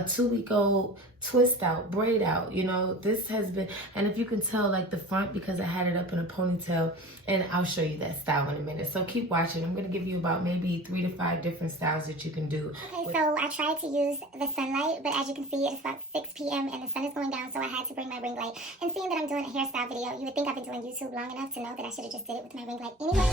a 2-week-old twist out, braid out. You know, this has been, and if you can tell, like the front, because I had it up in a ponytail, and I'll show you that style in a minute. So keep watching. I'm gonna give you about maybe 3 to 5 different styles that you can do. Okay, so I tried to use the sunlight, but as you can see, it's about 6 p.m. and the sun is going down, so I had to bring my ring light. And seeing that I'm doing a hairstyle video, you would think I've been doing YouTube long enough to know that I should have just did it with my ring light anyway.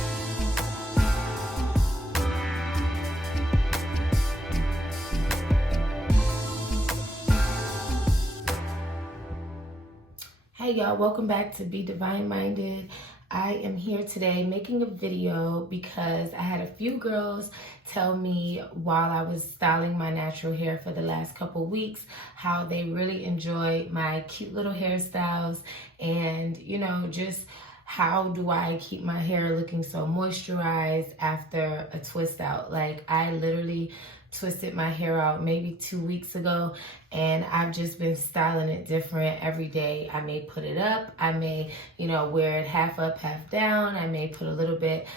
Hey y'all, welcome back to Be Divine Minded. I am here today making a video because I had a few girls tell me while I was styling my natural hair for the last couple weeks how they really enjoy my cute little hairstyles, and you know, just how do I keep my hair looking so moisturized after a twist out. Like, I literally twisted my hair out maybe 2 weeks ago, and I've just been styling it different every day. I may put it up, I may, you know, wear it half up, half down. I may put a little bit,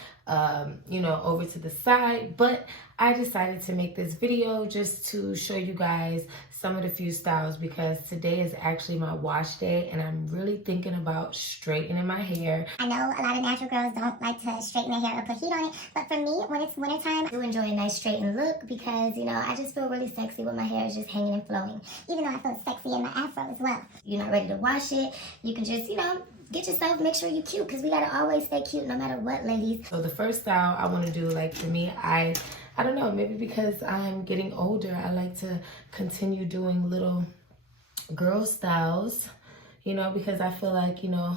you know, over to the side, but I decided to make this video just to show you guys some of the few styles, because today is actually my wash day and I'm really thinking about straightening my hair. I know a lot of natural girls don't like to straighten their hair or put heat on it, but for me, when it's wintertime, I do enjoy a nice straightened look because, you know, I just feel really sexy when my hair is just hanging and flowing, even though I feel sexy in my afro as well. You're not ready to wash it, you can just, you know, get yourself, make sure you're cute, because we gotta always stay cute no matter what, ladies. So the first style I want to do, like for me, I don't know, maybe because I'm getting older, I like to continue doing little girl styles, you know, because I feel like, you know,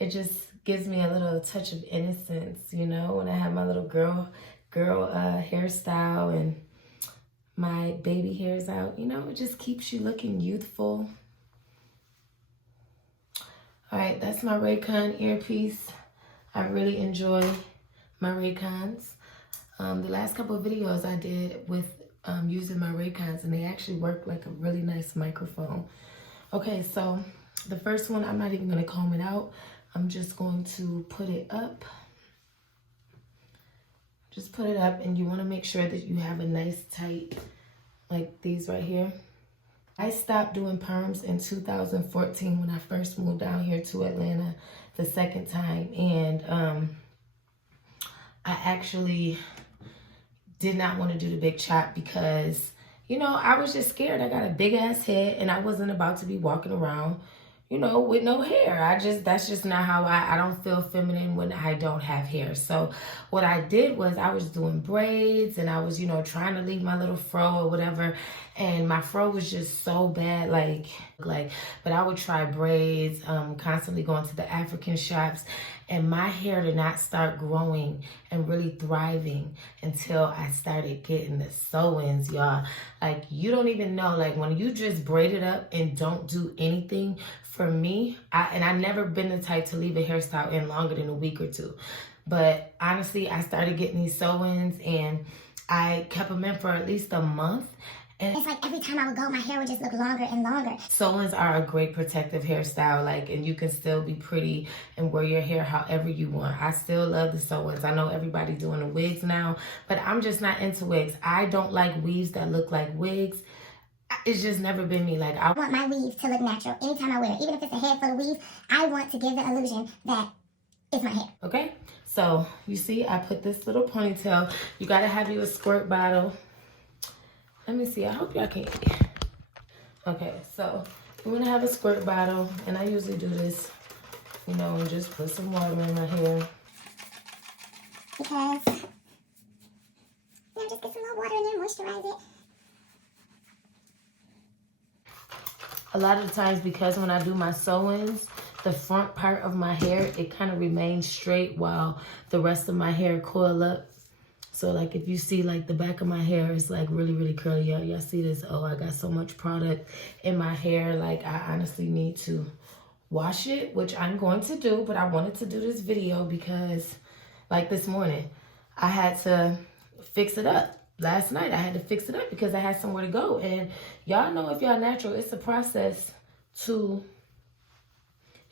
it just gives me a little touch of innocence, you know, when I have my little girl hairstyle and my baby hairs out, you know, it just keeps you looking youthful. All right, that's my Raycon earpiece. I really enjoy my Raycons. The last couple of videos I did with using my Raycons, and they actually work like a really nice microphone. Okay, so the first one, I'm not even gonna comb it out. I'm just going to put it up. Just put it up, and you wanna make sure that you have a nice tight, like these right here. I stopped doing perms in 2014 when I first moved down here to Atlanta the second time, and I actually did not want to do the big chop because, you know, I was just scared. I got a big ass head and I wasn't about to be walking around, you know, with no hair. That's just not how I don't feel feminine when I don't have hair. So what I did was I was doing braids, and I was, you know, trying to leave my little fro or whatever. And my fro was just so bad, but I would try braids, constantly going to the African shops, and my hair did not start growing and really thriving until I started getting the sew-ins, y'all. Like, you don't even know, like when you just braid it up and don't do anything. For me, I've never been the type to leave a hairstyle in longer than a week or two. But honestly, I started getting these sew-ins and I kept them in for at least a month. And it's like every time I would go, my hair would just look longer and longer. Sew-ins are a great protective hairstyle, like, and you can still be pretty and wear your hair however you want. I still love the sew-ins. I know everybody doing the wigs now, but I'm just not into wigs. I don't like weaves that look like wigs. It's just never been me. Like, I want my weave to look natural anytime I wear it. Even if it's a head full of weave, I want to give the illusion that it's my hair. Okay, so you see I put this little ponytail. You gotta have you a squirt bottle. Let me see, I hope y'all can. Okay, so you wanna have a squirt bottle, and I usually do this, you know, and just put some water in my hair. Because, you know, just get some more water and then moisturize it. A lot of the times, because when I do my sew-ins, the front part of my hair, it kind of remains straight while the rest of my hair coil up. So like if you see like the back of my hair is like really, really curly. Y'all see this? Oh, I got so much product in my hair. Like, I honestly need to wash it, which I'm going to do, but I wanted to do this video because like this morning, I had to fix it up. Last night I had to fix it up because I had somewhere to go. And y'all know, if y'all natural, it's a process to,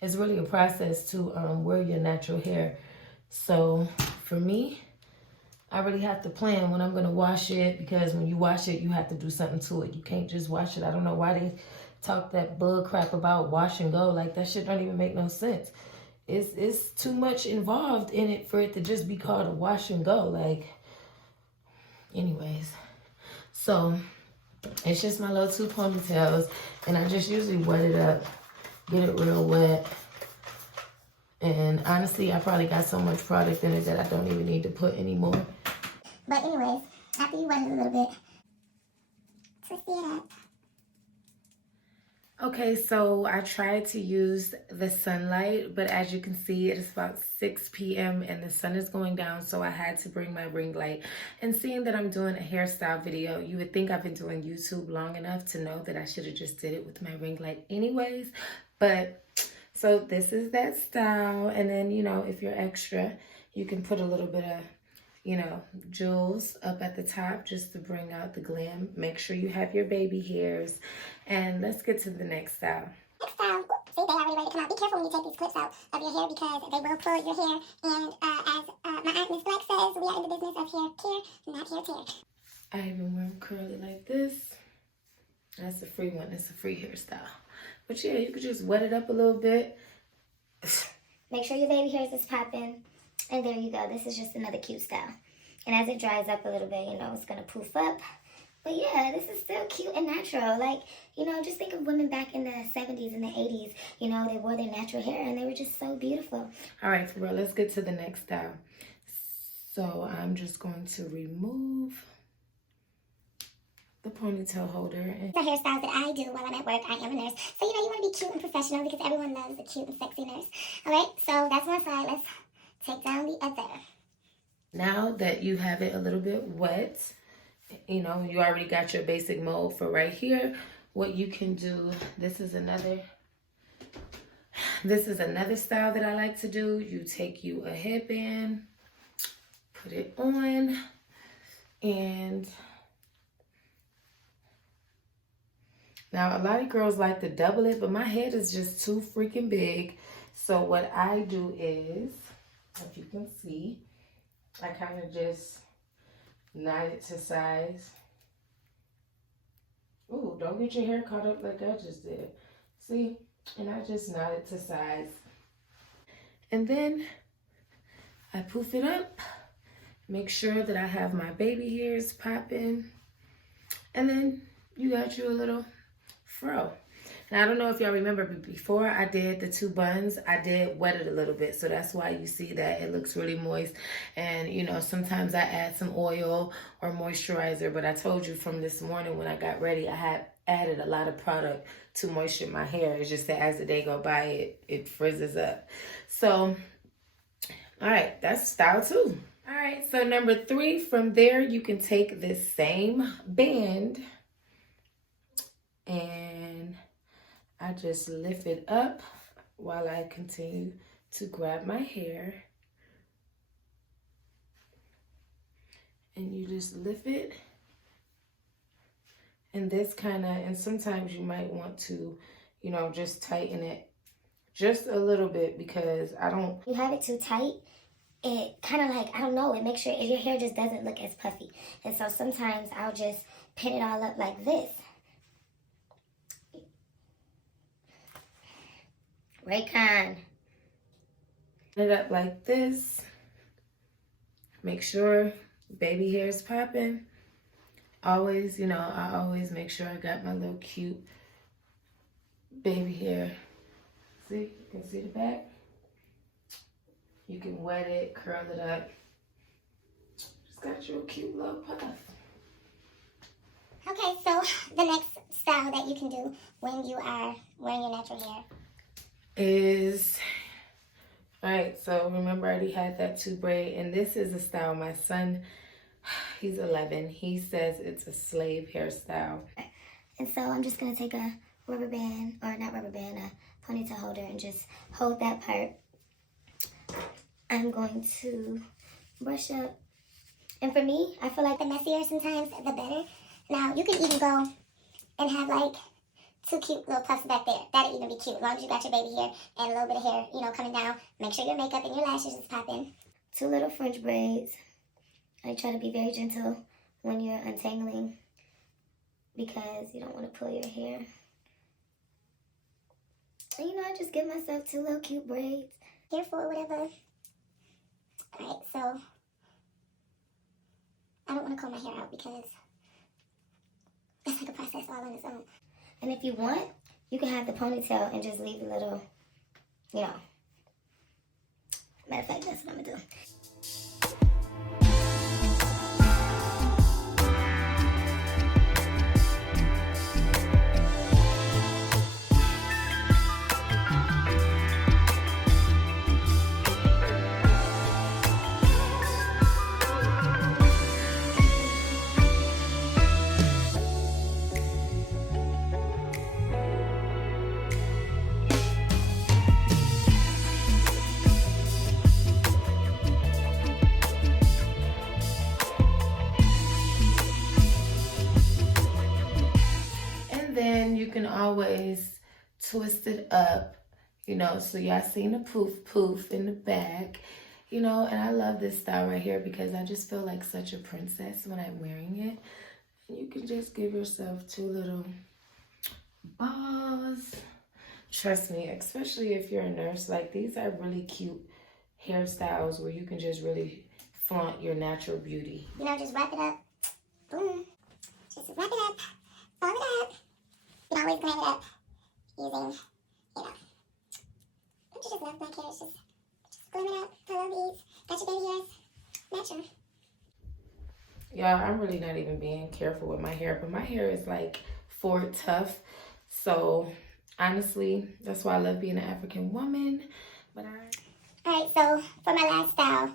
it's really a process to wear your natural hair. So for me, I really have to plan when I'm going to wash it, because when you wash it, you have to do something to it. You can't just wash it. I don't know why they talk that bug crap about wash and go. Like, that shit don't even make no sense. It's too much involved in it for it to just be called a wash and go. Like, anyways. So, it's just my little 2 ponytails. And I just usually wet it up. Get it real wet. And honestly, I probably got so much product in it that I don't even need to put any more. But anyways, after you wet it a little bit, twist it up. Okay, so I tried to use the sunlight, but as you can see, it is about 6 p.m. and the sun is going down, so I had to bring my ring light. And seeing that I'm doing a hairstyle video, you would think I've been doing YouTube long enough to know that I should have just did it with my ring light anyways. But, so this is that style. And then, you know, if you're extra, you can put a little bit of, you know, jewels up at the top just to bring out the glam. Make sure you have your baby hairs. And let's get to the next style. Next style. See, they already ready to come out. Be careful when you take these clips out of your hair because they will pull your hair. And as my aunt Miss Black says, we are in the business of hair care, not hair tear. I even wear them curly like this. That's a free one. It's a free hairstyle. But yeah, you could just wet it up a little bit. Make sure your baby hairs is popping. And there you go. This is just another cute style. And as it dries up a little bit, you know, it's going to poof up. But yeah, this is still cute and natural. Like, you know, just think of women back in the 70s and the 80s. You know, they wore their natural hair and they were just so beautiful. All right, for real, let's get to the next style. So I'm just going to remove the ponytail holder. And the hairstyles that I do while I'm at work. I am a nurse. So, you know, you want to be cute and professional because everyone loves a cute and sexy nurse. All right, so that's one side. Let's take down the other. now that you have it a little bit wet, you know, you already got your basic mold for right here. What you can do, this is another style that I like to do. You take you a headband, put it on, and now a lot of girls like to double it, but my head is just too freaking big. So what I do is, if you can see, I kind of just knot it to size. Ooh, don't get your hair caught up like I just did. See? And I just knot it to size. And then I poof it up. Make sure that I have my baby hairs popping. And then you got you a little fro. Now, I don't know if y'all remember, but before I did the 2 buns, I did wet it a little bit. So that's why you see that it looks really moist. And, you know, sometimes I add some oil or moisturizer. But I told you from this morning when I got ready, I had added a lot of product to moisture my hair. It's just that as the day go by, it frizzes up. So, all right, that's style 2. All right, so number 3, from there, you can take this same band and I just lift it up while I continue to grab my hair. And you just lift it. And this kind of, and sometimes you might want to, you know, just tighten it just a little bit because I don't. You have it too tight, it kind of like, I don't know, it makes sure your hair just doesn't look as puffy. And so sometimes I'll just pin it all up like this. Raycon. Pin it up like this. Make sure baby hair is popping. Always, you know, I always make sure I got my little cute baby hair. See, you can see the back. You can wet it, curl it up. Just got you a cute little puff. Okay, so the next style that you can do when you are wearing your natural hair is, all right, so remember I already had that 2 braid, and this is a style my son, he's 11, he says it's a slave hairstyle. And so I'm just going to take a rubber band, or not rubber band, a ponytail holder, and just hold that part. I'm going to brush up. And for me, I feel like the messier sometimes, the better. Now, you can even go and have like 2 cute little puffs back there. That'll even be cute, as long as you got your baby hair and a little bit of hair, you know, coming down. Make sure your makeup and your lashes is popping. 2 little French braids. I try to be very gentle when you're untangling because you don't want to pull your hair. And you know, I just give myself 2 little cute braids. Careful or whatever. Alright, so I don't want to comb my hair out because it's like a process all on its own. And if you want, you can have the ponytail and just leave a little, you know. Matter of fact, that's what I'm going to do. Then you can always twist it up, you know, so y'all seen the poof in the back, you know, and I love this style right here because I just feel like such a princess when I'm wearing it. And you can just give yourself 2 little bows. Trust me, especially if you're a nurse, like these are really cute hairstyles where you can just really flaunt your natural beauty. You know, just wrap it up. Boom. Just wrap it up. Fold it up. You can always glam it up using, you know, don't you just love black hair? It's just glam it up, put little beads, got your baby hairs, natural. Y'all, I'm really not even being careful with my hair, but my hair is like forward tough. So honestly, that's why I love being an African woman. But Alright, so for my last style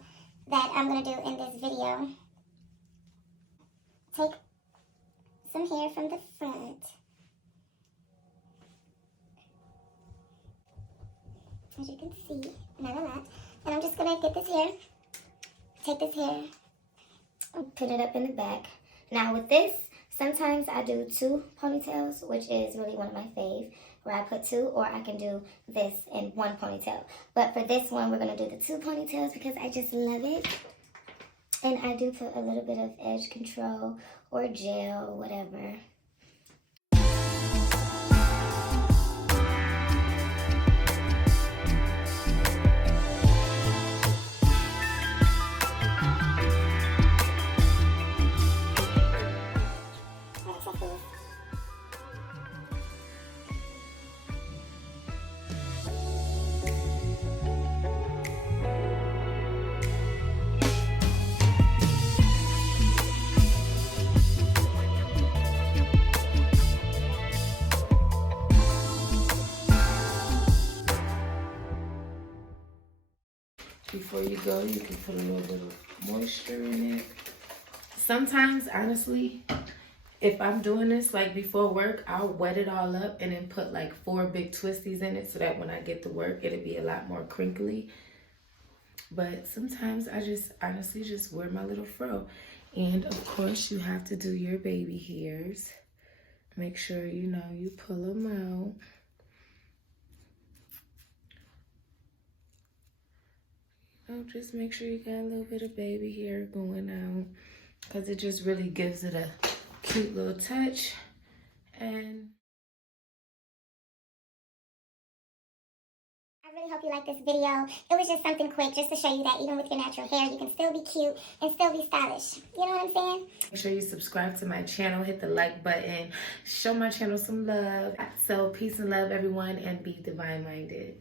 that I'm going to do in this video, take some hair from the front. As you can see, none of that. And I'm just going to get this hair, take this hair, and put it up in the back. Now with this, sometimes I do 2 ponytails, which is really one of my fave, where I put 2, or I can do this in 1 ponytail. But for this one, we're going to do the 2 ponytails because I just love it. And I do put a little bit of edge control or gel, whatever. before you go, you can put a little bit of moisture in it. Sometimes, honestly, if I'm doing this like before work, I'll wet it all up and then put like 4 big twisties in it so that when I get to work, it'll be a lot more crinkly. But sometimes I just honestly just wear my little fro. And of course, you have to do your baby hairs. Make sure, you know, you pull them out. Just make sure you got a little bit of baby hair going out, because it just really gives it a cute little touch. And I really hope you like this video. It was just something quick just to show you that even with your natural hair, you can still be cute and still be stylish. You know what I'm saying? Make sure you subscribe to my channel, hit the like button, show my channel some love. So peace and love, everyone, and be divine minded.